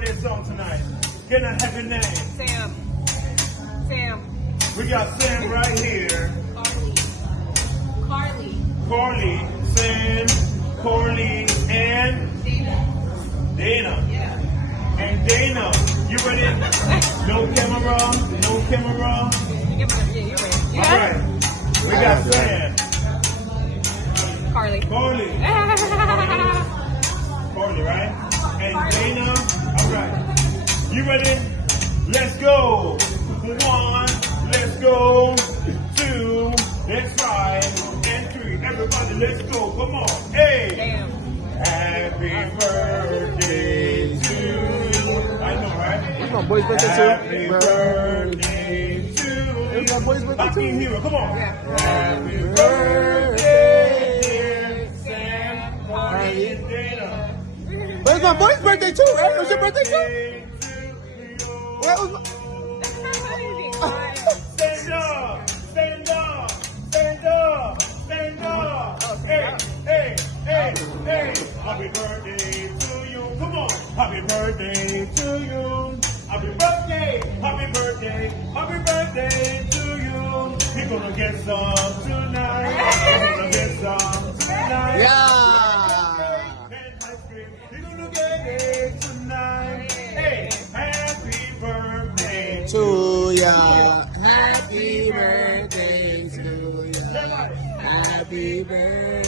birthday song tonight? Can I have your name? Sam. Sam. We got Sam right here. Carly. Carly, Sam, Carly, and Dana. Yeah. And Dana, you ready? No camera, no camera. Yeah, you're ready. All right. We got Sam, Carly. Carly, Carly, right? And Dana. All right. You ready? Let's go. 1, let's go. 2, let's try. And 3, everybody, let's go. Come on. Hey. Damn. Happy birthday to you. I know, right? It's my boy's birthday too. Happy birthday to you. It's my boy's birthday I too. can hear it. Come on. Yeah. Happy birthday, dear Sam, Carly, and Dana. But it's my boy's birthday too, right? It was your birthday too? Birthday to you. Well, it was my... Stand up, stand up, stand up, stand up. Hey, hey, hey, hey. Happy birthday to you. Come on. Happy birthday to you. Happy birthday, happy birthday, happy birthday to you. We're gonna get some tonight. We're gonna get some tonight. Yeah. And ice cream. We're gonna get it tonight. Hey, happy birthday To ya. Happy birthday to ya. Happy birthday.